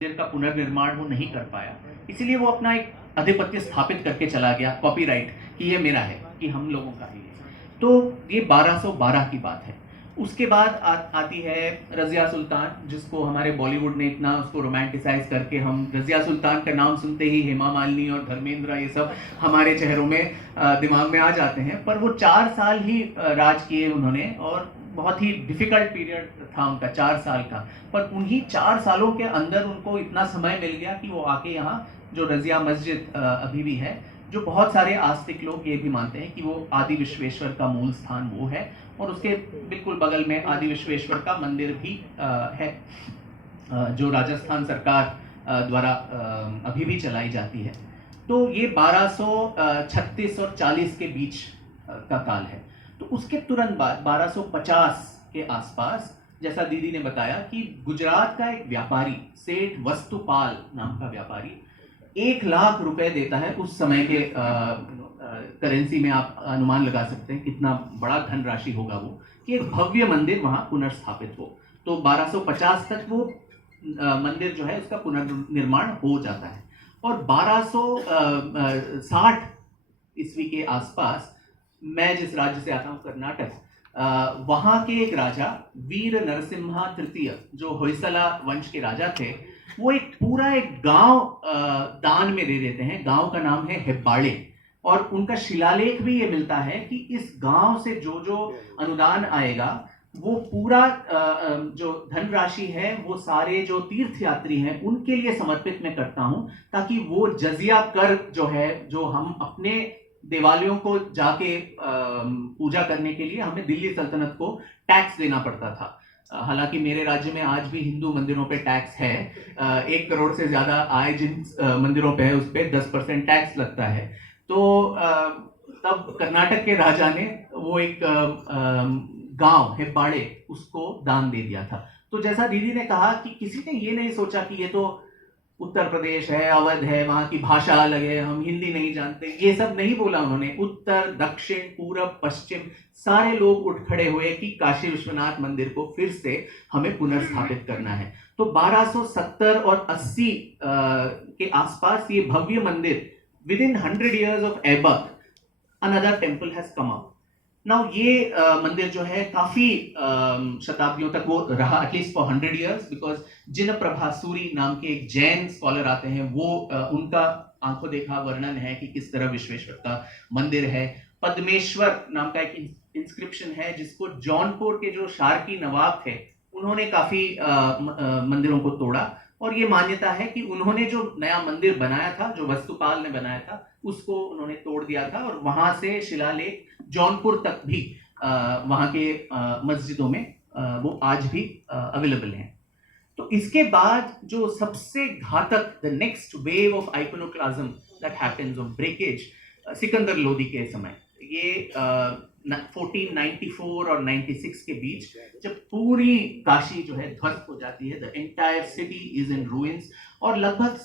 मंदिर का पुनर्निर्माण वो नहीं कर पाया, इसलिए वो अपना एक आधिपत्य स्थापित करके चला गया, कॉपीराइट कि ये मेरा है, कि हम लोगों का ही है। तो ये 1212 की बात है। उसके बाद आती है रज़िया सुल्तान, जिसको हमारे बॉलीवुड ने इतना उसको रोमांटिसाइज करके, हम रज़िया सुल्तान का नाम सुनते ही हेमा मालिनी और धर्मेंद्र ये सब हमारे चेहरों में दिमाग में आ जाते हैं। पर वो 4 साल ही राज किए उन्होंने, और बहुत ही डिफिकल्ट पीरियड था उनका 4 साल का। पर उन्हीं 4 सालों के अंदर उनको इतना समय मिल गया कि वो आके यहाँ जो रज़िया मस्जिद अभी भी है, जो बहुत सारे आस्तिक लोग ये भी मानते हैं कि वो आदि विश्वेश्वर का मूल स्थान वो है, और उसके बिल्कुल बगल में आदि विश्वेश्वर का मंदिर भी है, जो राजस्थान सरकार द्वारा अभी भी चलाई जाती है। तो ये 1236 और 40 के बीच का काल है। तो उसके तुरंत बाद 1250 के आसपास, जैसा दीदी ने बताया कि गुजरात का एक व्यापारी, सेठ वस्तुपाल नाम का व्यापारी, 1 लाख रुपए देता है। उस समय के करेंसी में आप अनुमान लगा सकते हैं कितना बड़ा धनराशि होगा वो, कि एक भव्य मंदिर वहां पुनर्स्थापित हो। तो 1250 तक वो मंदिर जो है उसका पुनर्निर्माण हो जाता है। और 1260 ईस्वी के आसपास, मैं जिस राज्य से आता हूँ कर्नाटक, वहां के एक राजा वीर नरसिम्हा तृतीय, जो होयसला वंश के राजा थे, वो एक पूरा एक गांव दान में दे देते हैं। गांव का नाम है हेब्बाड़े, और उनका शिलालेख भी ये मिलता है कि इस गांव से जो जो अनुदान आएगा, वो पूरा जो धनराशि है वो सारे जो तीर्थयात्री हैं उनके लिए समर्पित मैं करता हूं, ताकि वो जजिया कर जो है, जो हम अपने देवालयों को जाके पूजा करने के लिए हमें दिल्ली सल्तनत को टैक्स देना पड़ता था। हालांकि मेरे राज्य में आज भी हिंदू मंदिरों पे टैक्स है। 1 करोड़ से ज्यादा आय जिन मंदिरों पे है उस पे 10% टैक्स लगता है। तो तब कर्नाटक के राजा ने वो एक गांव हेब्बाड़े उसको दान दे दिया था। तो जैसा दीदी ने कहा कि किसी ने ये नहीं सोचा कि ये तो उत्तर प्रदेश है, अवध है, वहां की भाषा अलग है, हम हिंदी नहीं जानते, ये सब नहीं बोला उन्होंने। उत्तर, दक्षिण, पूरब, पश्चिम सारे लोग उठ खड़े हुए कि काशी विश्वनाथ मंदिर को फिर से हमें पुनर्स्थापित करना है। तो 1270 और 80 के आसपास ये भव्य मंदिर, with in 100 years of epoch, another temple has come up. Now ये मंदिर जो है काफी शताब्दियों तक वो रहा, एटलीस्ट फॉर 100 years, बिकॉज जिन प्रभासूरी नाम के एक जैन स्कॉलर आते हैं, वो उनका आंखों देखा वर्णन है कि किस तरह विश्वेश्वर का मंदिर है। पद्मेश्वर नाम का एक इंस्क्रिप्शन है, जिसको जौनपुर के जो शार्की नवाब थे उन्होंने काफी मंदिरों को तोड़ा, और ये मान्यता है कि उन्होंने जो नया मंदिर बनाया था, जो वस्तुपाल ने बनाया था, उसको उन्होंने तोड़ दिया था, और वहां से शिलालेख जौनपुर तक भी वहां के मस्जिदों में वो आज भी अवेलेबल हैं। तो इसके बाद जो सबसे घातक, the next wave of iconoclasm that happens, of breakage, Sikandar Lodi के समय, ये 1494 और 96 के बीच, जब पूरी काशी जो है ध्वस्त हो जाती है, the entire city is in ruins, और लगभग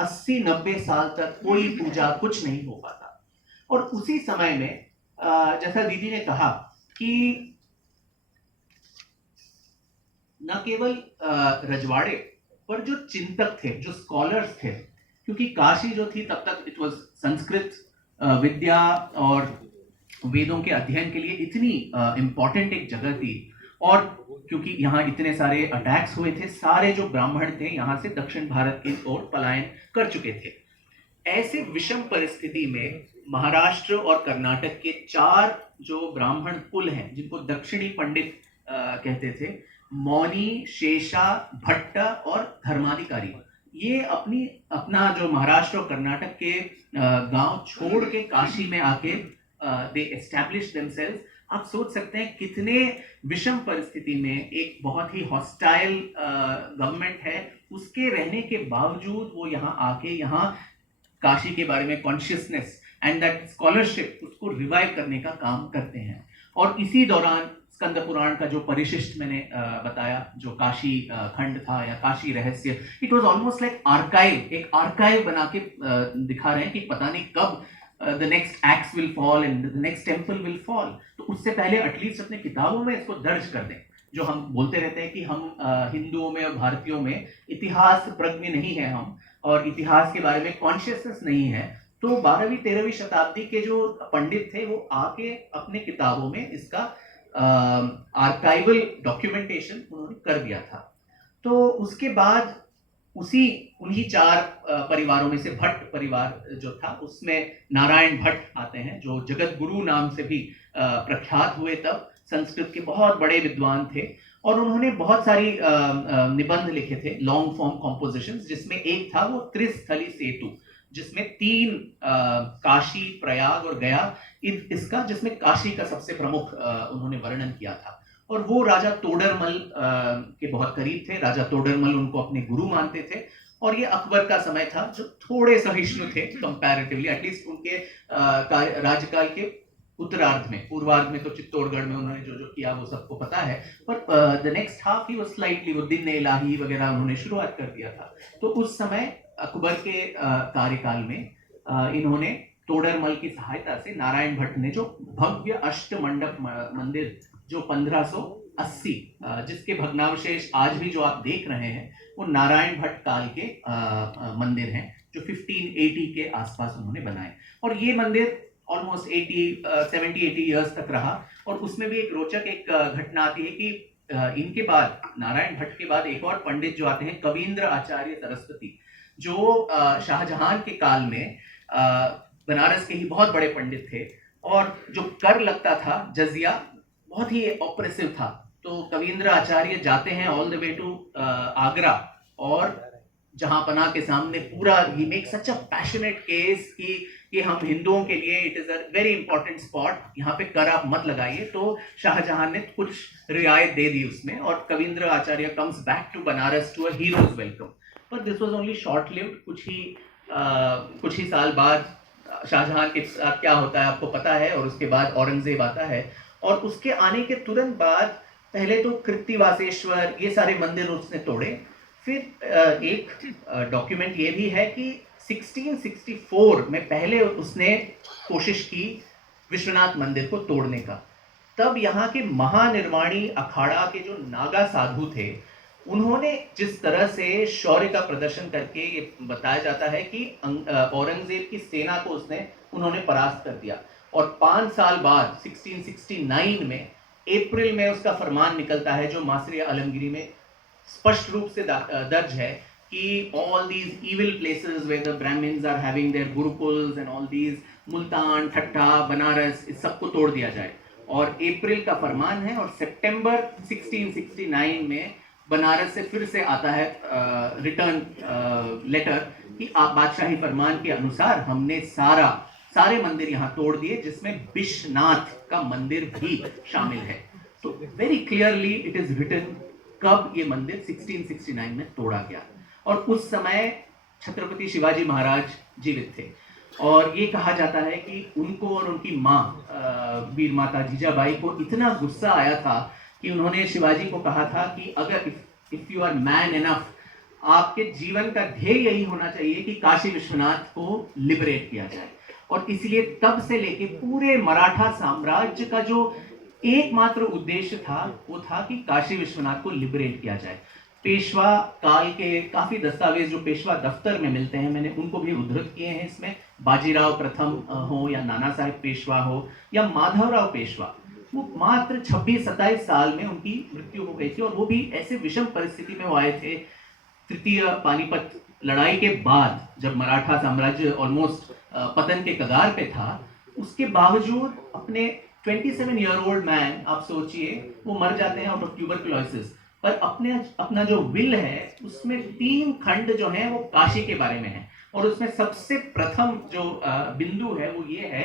80-90 साल तक कोई पूजा कुछ नहीं हो पाता। और उसी समय में जैसा दीदी ने कहा कि न केवल रजवाड़े पर जो चिंतक थे, जो स्कॉलर्स थे, क्योंकि काशी जो थी तब तक इट वाज संस्कृत विद्या और वेदों के अध्ययन के लिए इतनी इंपॉर्टेंट एक जगह थी, और क्योंकि यहाँ इतने सारे अटैक्स हुए थे, सारे जो ब्राह्मण थे यहाँ से दक्षिण भारत की ओर पलायन कर चुके थे। ऐसे विषम परिस्थिति में महाराष्ट्र और कर्नाटक के 4 जो ब्राह्मण कुल हैं, जिनको दक्षिणी पंडित कहते थे, मौनी, शेषा, भट्ट और धर्माधिकारी, ये अपना जो महाराष्ट्र और कर्नाटक के गांव छोड़ के काशी में आके दे एस्टैब्लिश देमसेल्व्स। आप सोच सकते हैं कितने विषम परिस्थिति में, एक बहुत ही हॉस्टाइल गवर्नमेंट है, उसके रहने के बावजूद वो यहाँ आके यहाँ काशी के बारे में कॉन्शियसनेस एंड दैट स्कॉलरशिप, उसको रिवाइव करने का काम करते हैं। और इसी दौरान स्कंद पुराण का जो परिशिष्ट मैंने बताया, जो काशी खंड था या काशी रहस्य, it was almost like archive, एक आर्काइव बना के दिखा रहे हैं कि पता नहीं कब the next axe will fall and the next temple will fall। तो उससे पहले एटलीस्ट अपने किताबों में इसको दर्ज कर दें। जो हम बोलते रहते हैं कि हम हिंदुओं में और भारतीयों में इतिहास प्रज्ञ नहीं है हम, और इतिहास के बारे में कॉन्शियसनेस नहीं है, तो 12वीं 13वीं शताब्दी के जो पंडित थे वो आके अपने किताबों में इसका आर्काइवल डॉक्यूमेंटेशन उन्होंने कर दिया था। तो उसके बाद उन्हीं 4 परिवारों में से भट्ट परिवार जो था उसमें नारायण भट्ट आते हैं, जो जगत गुरु नाम से भी प्रख्यात हुए। तब संस्कृत के बहुत बड़े विद्वान थे और उन्होंने बहुत सारी निबंध लिखे थे, लॉन्ग फॉर्म कॉम्पोजिशंस, जिसमें एक था वो त्रिस्थली सेतु, जिसमें 3 काशी, प्रयाग और गया, इसका जिसमें काशी का सबसे प्रमुख उन्होंने वर्णन किया था। और वो राजा तोडरमल के बहुत करीब थे। राजा तोडरमल उनको अपने गुरु मानते थे और ये अकबर का समय था जो थोड़े सहिष्णु थे कंपैरेटिवली, एटलीस्ट उनके राज्यकाल के उत्तरार्ध में। पूर्वार्ध में तो चित्तौड़गढ़ में उन्होंने जो जो किया वो सबको पता है, पर द नेक्स्ट हाफ ही वो स्लाइटली वो दिन इलाही वगैरह उन्होंने शुरुआत कर दिया था। तो उस समय अकबर के कार्यकाल में इन्होंने तोडरमल की सहायता से नारायण भट्ट ने जो भव्य अष्टमंडप मंदिर जो 1580 जिसके भग्नावशेष आज भी जो आप देख रहे हैं वो नारायण भट्ट काल के मंदिर हैं, जो 1580 के आसपास उन्होंने बनाए। और ये मंदिर ऑलमोस्ट 70-80 इयर्स तक रहा। और उसमें भी एक रोचक एक घटना आती है कि इनके बाद, नारायण भट्ट के बाद एक और पंडित जो आते हैं, कवींद्र आचार्य सरस्वती, जो शाहजहां के काल में बनारस के ही बहुत बड़े पंडित थे। और जो कर लगता था जजिया बहुत ही ऑपरेसिव था। तो कवींद्र आचार्य जाते हैं all the way to Agra, और जहां पना के सामने पूरा ही make such a passionate case कि ये हम हिंदुओं के लिए it is a very important spot, यहाँ पे कर आप मत लगाइए। तो शाहजहां ने कुछ रियायत दे दी उसमें, और Kavindra Acharya comes back to Banaras to a hero's welcome. पर this was only short lived. कुछ ही साल बाद शाहजहां के साथ क्या होता है आपको पता है, और उसके बाद औरंगजेब आता है। और उसके आने के तुरंत बाद पहले तो कृत्तिवासेश्वर, ये सारे मंदिर उसने तोड़े। फिर एक डॉक्यूमेंट ये भी है कि 1664 में पहले उसने कोशिश की विश्वनाथ मंदिर को तोड़ने का। तब यहाँ के महानिर्वाणी अखाड़ा के जो नागा साधु थे, उन्होंने जिस तरह से शौर्य का प्रदर्शन करके, ये बताया जाता है कि औरंगजेब की सेना को उन्होंने परास्त कर दिया। और 5 साल बाद 1669 में अप्रैल में उसका फरमान निकलता है, जो मासरे आलमगीरी में स्पष्ट रूप से दर्ज है कि all these evil places where the brahmins are having their gurukuls and all these, Multan, Thatta, Banaras, इस सबको तोड़ दिया जाए। और अप्रैल का फरमान है, और सितंबर 1669 में बनारस से फिर से आता है रिटर्न लेटर कि आप बादशाही फरमान के अनुसार हमने सारे मंदिर यहाँ तोड़ दिए, जिसमें विश्वनाथ का मंदिर भी शामिल है। तो very clearly it is written कब ये मंदिर 1669 में तोड़ा गया। और उस समय छत्रपति शिवाजी महाराज जीवित थे, और ये कहा जाता है कि उनको और उनकी माँ वीर माता जीजाबाई को इतना गुस्सा आया था कि उन्होंने शिवाजी को कहा था कि अगर if you are man enough, आपके जीवन का ध्येय यही होना चाहिए कि काशी विश्वनाथ को लिबरेट किया जाए। और इसलिए तब से लेके पूरे मराठा साम्राज्य का जो एकमात्र उद्देश्य था वो था कि काशी विश्वनाथ को लिबरेट किया जाए। पेशवा काल के काफी दस्तावेज जो पेशवा दफ्तर में मिलते हैं, मैंने उनको भी उद्धृत किए हैं इसमें। बाजीराव प्रथम हो या नाना साहेब पेशवा हो या माधवराव पेशवा, वो मात्र 26-27 साल में उनकी मृत्यु हो गई थी। और वो भी ऐसे विषम परिस्थिति में वो आए थे, तृतीय पानीपत लड़ाई के बाद, जब मराठा साम्राज्य ऑलमोस्ट पतन के कगार पे था। उसके बावजूद अपने 27 ईयर ओल्ड मैन, आप सोचिए, वो मर जाते हैं आउट ऑफ ट्यूबरकुलोसिस, पर अपना जो विल है उसमें 3 खंड जो है वो काशी के बारे में है। और उसमें सबसे प्रथम जो बिंदु है वो ये है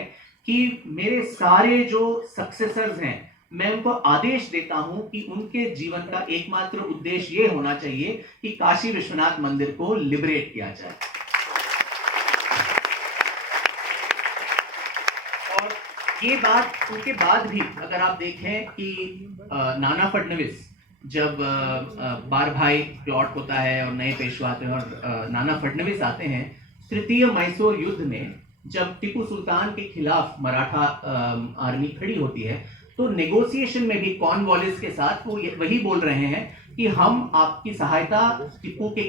कि मेरे सारे जो सक्सेसर्स हैं, मैं उनको आदेश देता हूं कि उनके जीवन का एकमात्र उद्देश्य ये होना चाहिए कि काशी विश्वनाथ मंदिर को लिबरेट किया जाए। और ये बात उनके बाद भी अगर आप देखें कि नाना फडणवीस, जब बारभाई प्लॉट होता है और नए पेशवा आते हैं और नाना फडणवीस आते हैं, तृतीय मैसूर युद्ध में जब टीपू सुल्तान के खिलाफ मराठा आर्मी खड़ी होती है, तो नेगोशिएशन में भी कॉर्नवालिस के साथ वो वही बोल रहे हैं कि हम आपकी सहायता टीपू के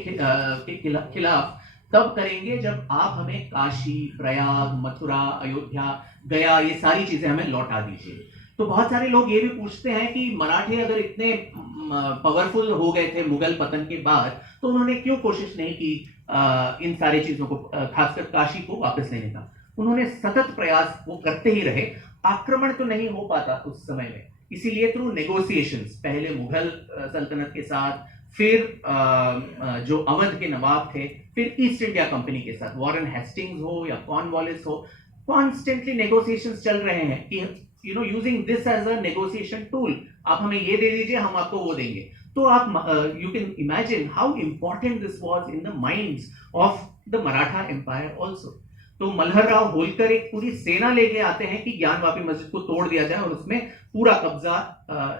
खिलाफ तब करेंगे जब आप हमें काशी, प्रयाग, मथुरा, अयोध्या, गया ये सारी चीजें हमें लौटा दीजिए। तो बहुत सारे लोग ये भी पूछते हैं कि मराठे अगर इतने पावरफुल हो गए थे मुगल पतन के बाद, तो उन्होंने क्यों कोशिश नहीं की इन सारी चीजों को, खासकर काशी को वापस लेने का। उन्होंने सतत प्रयास वो करते ही रहे। आक्रमण तो नहीं हो पाता उस समय में, इसीलिए थ्रू नेगोशिएशंस, पहले मुगल सल्तनत के साथ, फिर जो अवध के नवाब थे, फिर ईस्ट इंडिया कंपनी के साथ, वॉरेन हेस्टिंग्स हो या कॉर्नवालिस हो, कॉन्स्टेंटली नेगोशिएशंस चल रहे हैं कि using this as a negotiation tool, आप हमें ये दे दीजिए, हम आपको वो देंगे। तो आप you can imagine how important this was in the minds of the Maratha empire also. तो मल्हर राव होलकर एक पूरी सेना लेके आते हैं कि ज्ञानवापी मस्जिद को तोड़ दिया जाए और उसमें पूरा कब्जा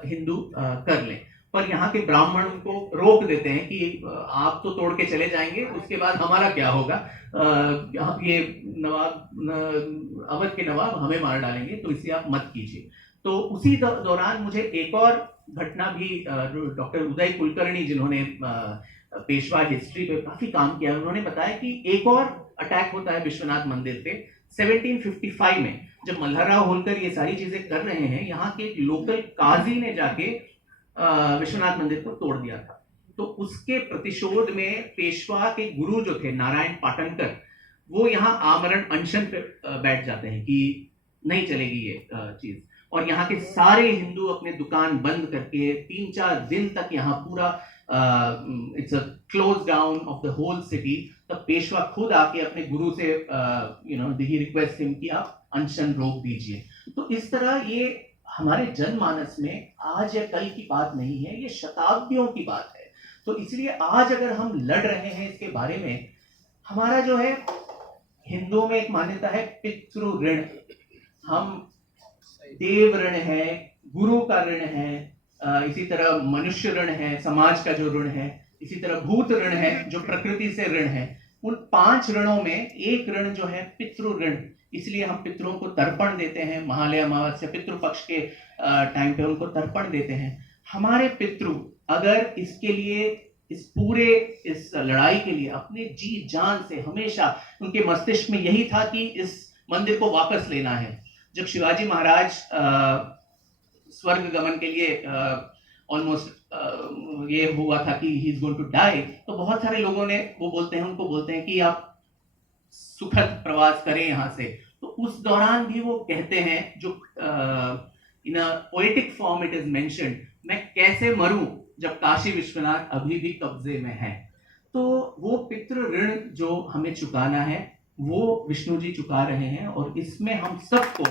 हिंदू कर लें। पर यहाँ के ब्राह्मण उनको रोक देते हैं कि आप तो तोड़ के चले जाएंगे, उसके बाद हमारा क्या होगा, ये नवाब, अवध के नवाब हमें मार डालेंगे, तो इसे आप मत कीजिए। तो उसी दौरान मुझे एक और घटना भी, डॉक्टर उदय कुलकर्णी जिन्होंने पेशवा हिस्ट्री पे काफी काम किया, उन्होंने बताया कि एक और अटैक होता है विश्वनाथ मंदिर पे 1755 में, जब मल्हर राव होलकर ये सारी चीजें कर रहे हैं, यहाँ के एक लोकल काजी ने जाके विश्वनाथ मंदिर को तोड़ दिया था। तो उसके प्रतिशोध में पेशवा के गुरु जो थे नारायण पाटनकर, वो यहाँ आमरण अनशन पे बैठ जाते हैं कि नहीं चलेगी ये चीज, और यहाँ के सारे हिंदू अपने दुकान बंद करके 3-4 दिन तक यहाँ पूरा it's a close down of the whole city. तब पेशवा खुद आके अपने गुरु से ही रिक्वेस्ट हिम कि आप अनशन रोक दीजिए। तो इस तरह ये हमारे जनमानस में आज या कल की बात नहीं है, ये शताब्दियों की बात है। तो इसलिए आज अगर हम लड़ रहे हैं इसके बारे में, हमारा जो है, हिंदुओं में एक मान्यता है पितृ ऋण, हम देव ऋण है, गुरु का ऋण है, इसी तरह मनुष्य ऋण है, समाज का जो ऋण है, इसी तरह भूत ऋण है जो प्रकृति से ऋण है। उन 5 ऋणों में एक ऋण जो है पितृ ऋण, इसलिए हम पितरों को तर्पण देते हैं, महालय अमावस्या पितृपक्ष के टाइम पे उनको तर्पण देते हैं। हमारे पितृ अगर इसके लिए, इस लड़ाई के लिए अपने जी जान से, हमेशा उनके मस्तिष्क में यही था कि इस मंदिर को वापस लेना है। जब शिवाजी महाराज स्वर्ग गमन के लिए ऑलमोस्ट ये हुआ था कि he is going to die, तो बहुत सारे लोगों ने उनको बोलते हैं कि आप सुखद प्रवास करें यहाँ से। तो उस दौरान भी वो कहते हैं, जो in a poetic form it is mentioned, मैं कैसे मरूं जब काशी विश्वनाथ अभी भी कब्जे में है। तो वो पितृ ऋण जो हमें चुकाना है वो विष्णु जी चुका रहे हैं, और इसमें हम सबको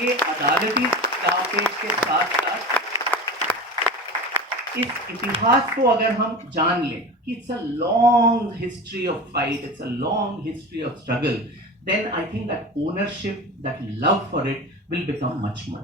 ये अदालती दावपेच के साथ साथ इस इतिहास को अगर हम जान लें कि it's a long history of fight, it's a long history of struggle, then I think that ownership, that love for it will become much more.